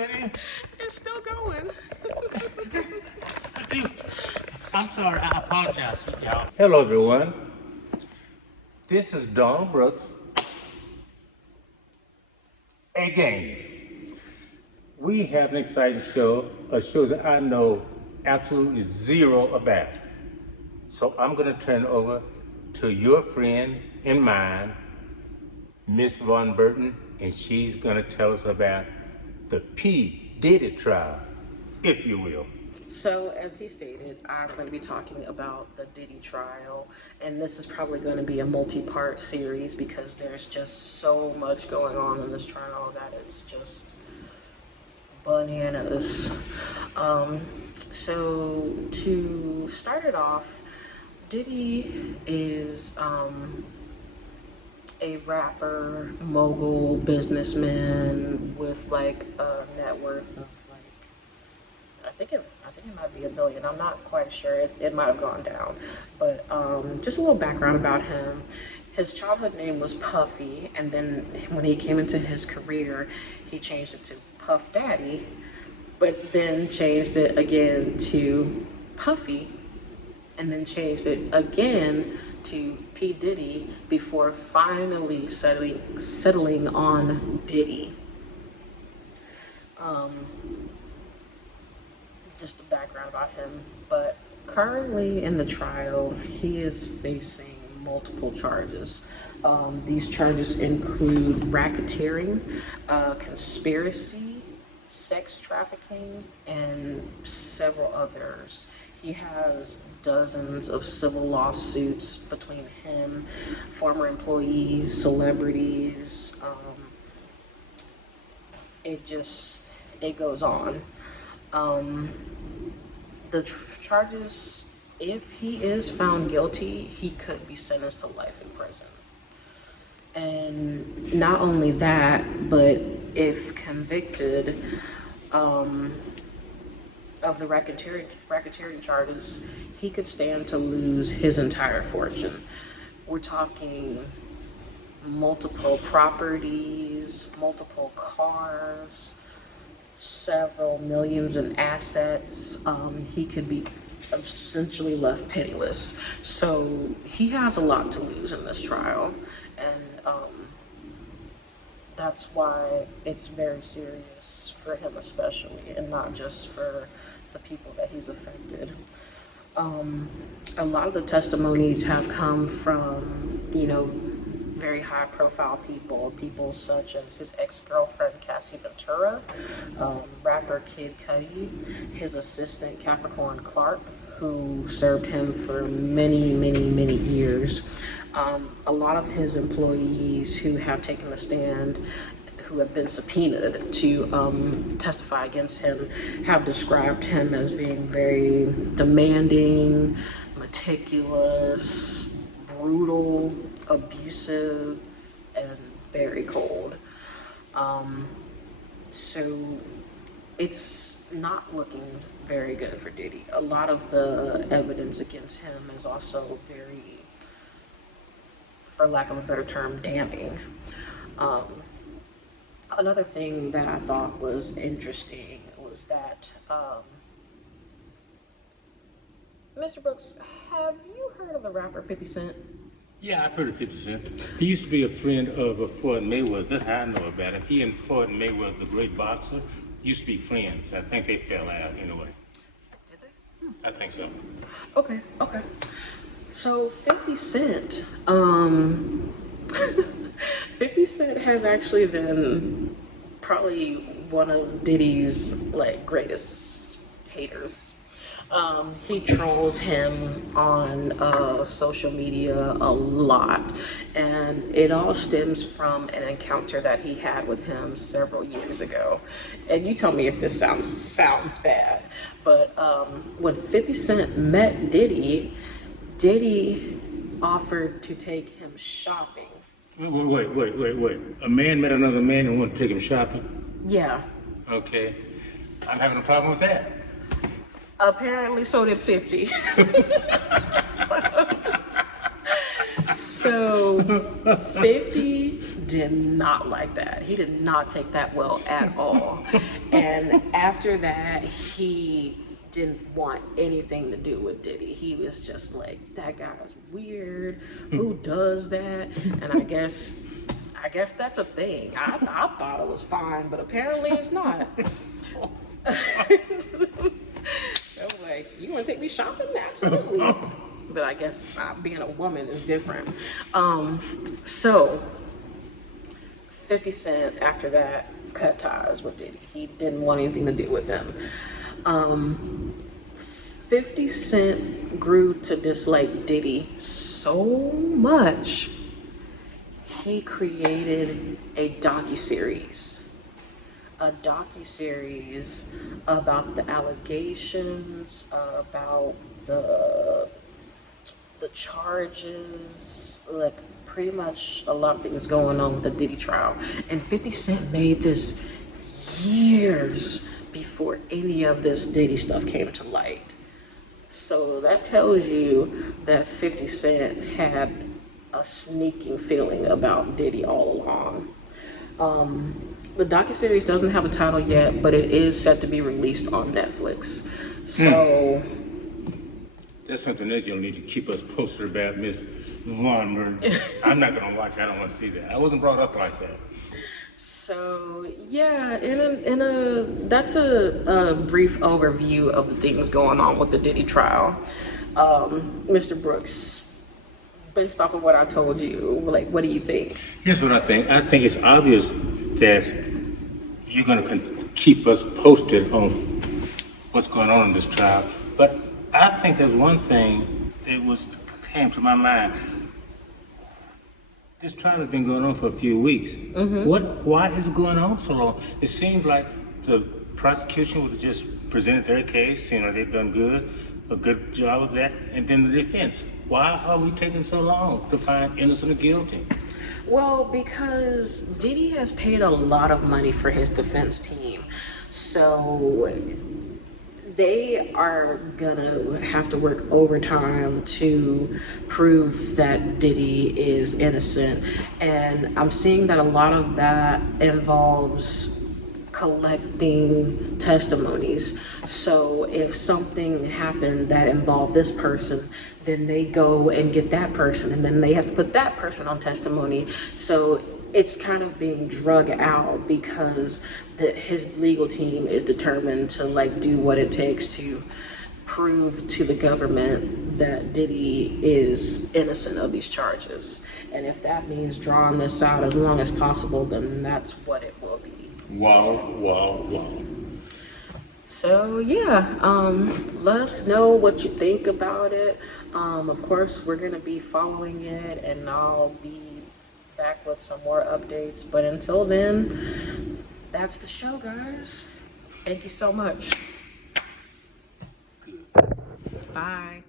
It's still going. I'm sorry, I apologize, y'all. Hello, everyone. This is Donald Brooks. Again, we have an exciting show, a show that I know absolutely zero about. So I'm going to turn it over to your friend and mine, Miss Von Burton, and she's going to tell us about the P. Diddy trial, if you will. So, as he stated, I'm going to be talking about the Diddy trial, and this is probably going to be a multi-part series because there's just so much going on in this trial that it's just bananas. So, to start it off, Diddy is a rapper, mogul, businessman with like a net worth of I think it might be $1 billion. I'm not quite sure. It might have gone down. But just a little background about him. His childhood name was Puffy, and then when he came into his career, he changed it to Puff Daddy, but then changed it again to Puffy, and then changed it again to P. Diddy before finally settling on Diddy. Just the background about him, but currently in the trial, he is facing multiple charges. These charges include racketeering, conspiracy, sex trafficking, and several others. He has dozens of civil lawsuits between him, former employees, celebrities. It goes on. The charges, if he is found guilty, he could be sentenced to life in prison. And not only that, but if convicted of the racketeering charges, he could stand to lose his entire fortune. We're talking multiple properties, multiple cars, several millions in assets. He could be essentially left penniless. So he has a lot to lose in this trial, and that's why it's very serious for him especially, and not just for the people that he's affected. A lot of the testimonies have come from, very high profile people such as his ex-girlfriend Cassie Ventura, rapper Kid Cudi, his assistant Capricorn Clark, who served him for many, many, many years. A lot of his employees who have taken the stand, who have been subpoenaed to testify against him, have described him as being very demanding, meticulous, brutal, abusive, and very cold. So it's not looking very good for Diddy. A lot of the evidence against him is also very, for lack of a better term, damning. Another thing that I thought was interesting was that, Mr. Brooks, have you heard of the rapper 50 Cent? Yeah, I've heard of 50 Cent. He used to be a friend of Floyd Mayweather. That's how I know about him. He and Floyd Mayweather, the great boxer, used to be friends. I think they fell out anyway. Did they? I think so. Okay. So 50 Cent, 50 Cent has actually been probably one of Diddy's greatest haters. He trolls him on social media a lot, and it all stems from an encounter that he had with him several years ago. And you tell me if this sounds bad, but when 50 Cent met Diddy, Diddy offered to take him shopping. Wait. A man met another man and wanted to take him shopping? Yeah. Okay. I'm having a problem with that. Apparently, so did 50. So 50 did not like that. He did not take that well at all. And after that, he didn't want anything to do with Diddy. He was just like, that guy's weird. Who does that? And I guess that's a thing. I thought it was fine, but apparently it's not. I was like, you want to take me shopping? Absolutely. But I guess being a woman is different. So 50 Cent, after that, cut ties with Diddy. He didn't want anything to do with him. 50 Cent grew to dislike Diddy so much, he created a docuseries about the allegations, about the charges, like pretty much a lot of things going on with the Diddy trial. And 50 Cent made this years before any of this Diddy stuff came to light. So that tells you that 50 Cent had a sneaking feeling about Diddy all along. The docuseries doesn't have a title yet, but it is set to be released on Netflix. So that's something else you'll need to keep us posted about, Miss Von Murray. I'm not gonna watch it. I don't want to see that. I wasn't brought up like that. So yeah, that's a brief overview of the things going on with the Diddy trial. Mr. Brooks, based off of what I told you, like, what do you think? Here's what I think. I think it's obvious that you're gonna keep us posted on what's going on in this trial. But I think there's one thing that came to my mind. This trial has been going on for a few weeks. Why is it going on so long? It seems like the prosecution would have just presented their case, they've done a good job of that, and then the defense. Why are we taking so long to find innocent or guilty? Well, because Diddy has paid a lot of money for his defense team. So they are gonna have to work overtime to prove that Diddy is innocent. And I'm seeing that a lot of that involves collecting testimonies. So if something happened that involved this person, then they go and get that person, and then they have to put that person on testimony. So it's kind of being drug out because his legal team is determined to do what it takes to prove to the government that Diddy is innocent of these charges. And if that means drawing this out as long as possible, then that's what it will be. Wow. So yeah, let us know what you think about it. Of course, we're gonna be following it, and I'll be back with some more updates. But until then, that's the show, guys. Thank you so much. Bye.